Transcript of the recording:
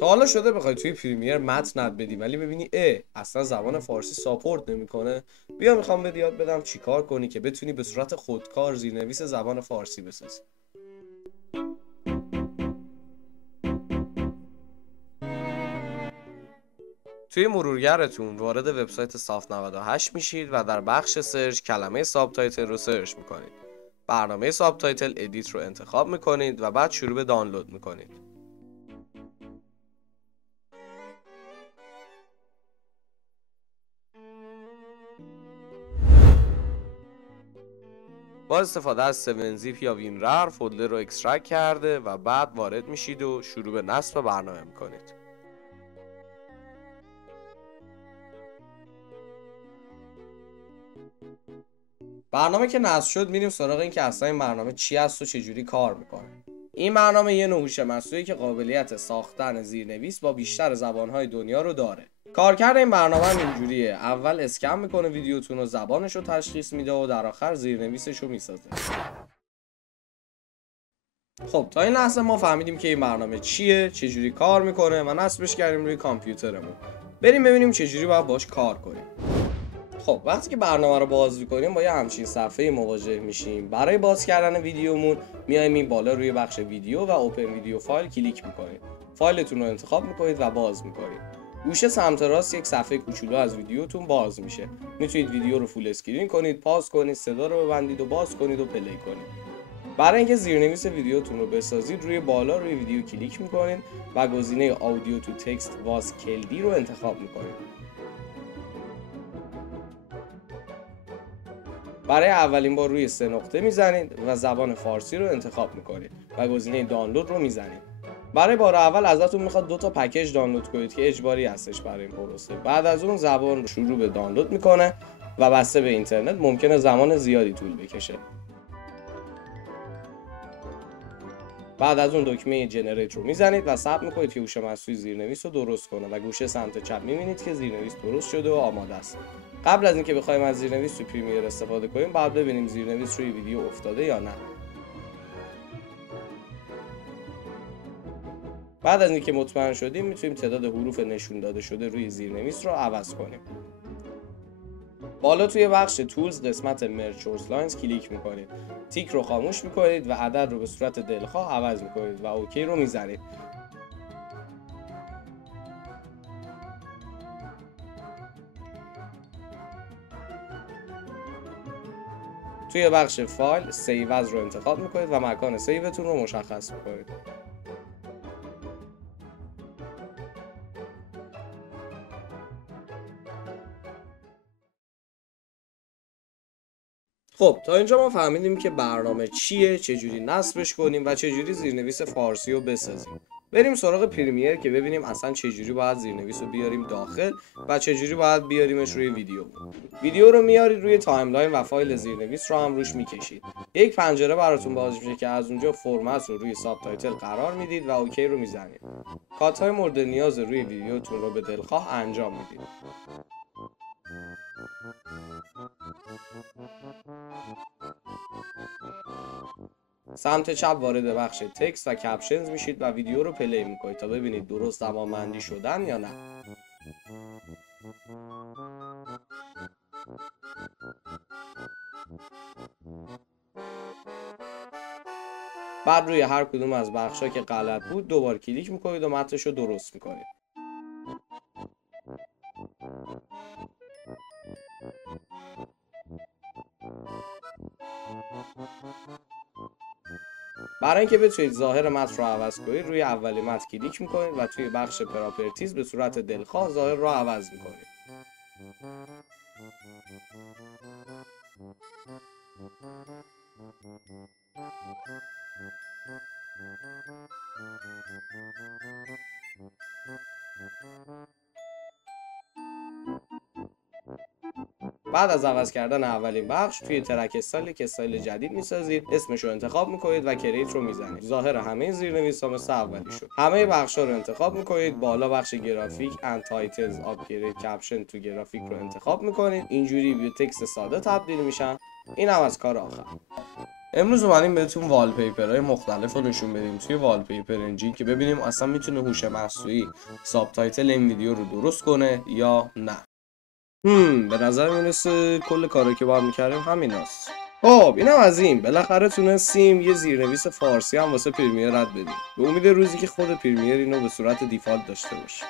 تا حالا شده بخوای توی پریمیر متن اد بدی ولی ببینی اصلا زبان فارسی ساپورت نمیکنه؟ بیا میخوام بهت یاد بدم چیکار کنی که بتونی به صورت خودکار زیرنویس زبان فارسی بسازی. توی مرورگرتون وارد وبسایت صاف 98 میشید و در بخش سرچ کلمه ساب تایتل رو سرچ میکنید. برنامه ساب تایتل ادیت رو انتخاب میکنید و بعد شروع به دانلود میکنید. با استفاده از 7-zip یا وینرر فولدر رو اکسترکت کرده و بعد وارد میشید و شروع به نصب برنامه میکنید. برنامه که نصب شد میریم سراغ این که اصلا این برنامه چی است و چجوری کار میکنه. این برنامه یه نوع هوش مصنوعی که قابلیت ساختن زیرنویس با بیشتر زبانهای دنیا رو داره. کارکرد این برنامه هم اینجوریه: اول اسکن میکنه ویدیوتون و زبانش رو تشخیص میده و در آخر زیرنویسش رو میسازه. خب تا این لحظه ما فهمیدیم که این برنامه چیه، چجوری کار میکنه و نصبش کردیم روی کامپیوترمون. بریم ببینیم چجوری باید باش کار کنیم. خب وقتی که برنامه رو باز می‌کنیم با یه همچین صفحه مواجه میشیم. برای باز کردن ویدیومون میایم این بالا روی بخش ویدیو و اوپن ویدیو فایل کلیک می‌کنید. فایلتون رو انتخاب می‌کنید و باز می‌کنید. گوشه سمت راست یک صفحه کوچولو از ویدیوتون باز میشه. میتونید ویدیو رو فول اسکرین کنید، پاز کنید، صدا رو ببندید و باز کنید و پلی کنید. برای اینکه زیرنویس ویدیوتون رو بسازید روی بالا روی ویدیو کلیک می‌کنید و گزینه اودیو تو تکست واس کلدی رو انتخاب می‌کنید. برای اولین بار روی 3 نقطه میزنید و زبان فارسی رو انتخاب میکنید و گزینه دانلود رو میزنید. برای بار اول ازتون میخواد 2 تا پکیج دانلود کنید که اجباری هستش برای این پروسه. بعد از اون زبان شروع به دانلود میکنه و بسته به اینترنت ممکنه زمان زیادی طول بکشه. بعد از اون دکمه جنریت رو میزنید و ثبت میکنید که هوش مصنوعی زیرنویس رو درست کنه و گوشه سمت چپ میبینید که زیرنویس درست شده و آماده است. قبل از اینکه بخوایم از زیرنویس تو پریمیر استفاده کنیم باید ببینیم زیرنویس روی ویدیو افتاده یا نه. بعد از اینکه مطمئن شدیم میتونیم تعداد حروف نشون داده شده روی زیرنویس رو عوض کنیم. بالا توی بخش تولز قسمت مرج سورس لاینز کلیک میکنید. تیک رو خاموش میکنید و عدد رو به صورت دلخواه عوض میکنید و اوکی رو میزنید. توی بخش فایل سیو از رو انتخاب میکنید و مکان سیوتون رو مشخص میکنید. خب تا اینجا ما فهمیدیم که برنامه چیه، چجوری نصبش کنیم و چجوری زیرنویس فارسی رو بسازیم. بریم سراغ پریمیر که ببینیم اصلا چجوری باید زیرنویس رو بیاریم داخل و چجوری باید بیاریمش روی ویدیو. ویدیو رو میارید روی تایملاین و فایل زیرنویس رو هم روش میکشید. یک پنجره براتون باز میشه که از اونجا فرمت رو روی ساب تایتل قرار میدید و اوکی رو میزنید. کات‌های مورد نیاز روی ویدیوتون رو به دلخواه انجام میدید. سمت چپ وارد بخش تکست و کپشنز میشید و ویدیو رو پلی میکنید تا ببینید درست زبانبندی شدن یا نه. بعد روی هر کدوم از بخشا که غلط بود دوبار کلیک میکنید و متنش رو درست میکنید. برای اینکه بتونید ظاهر متن رو عوض کنید روی اولی متن کلیک میکنید و توی بخش پراپرتیز به صورت دلخواه ظاهر رو عوض میکنید. بعد از عوض کردن اولین بخش توی ترک استایل که استایل جدید میسازید، اسمش رو انتخاب میکنید و کریت رو میزنید. ظاهر همه زیرنویس‌ها مثل اولی شد. همه بخش‌ها رو انتخاب میکنید. بالا بخش گرافیک اند تایتلز آپگرید کپشن تو گرافیک رو انتخاب میکنید. اینجوری به تکست ساده تبدیل میشن. این هم از کار آخر. امروز اومدیم بهتون والپیپرهای مختلف رو نشون بدیم توی والپیپر انجین که ببینیم اصلا میتونه هوش مصنوعی ساب تایتل این ویدیو رو درست کنه یا نه. به نظر میرسه کل کاری که باید میکردیم همین هست. خب اینم از این. بالاخره تونستیم یه زیرنویس فارسی هم واسه پریمیر رد بدیم، به امید روزی که خود پریمیر اینو به صورت دیفالت داشته باشه.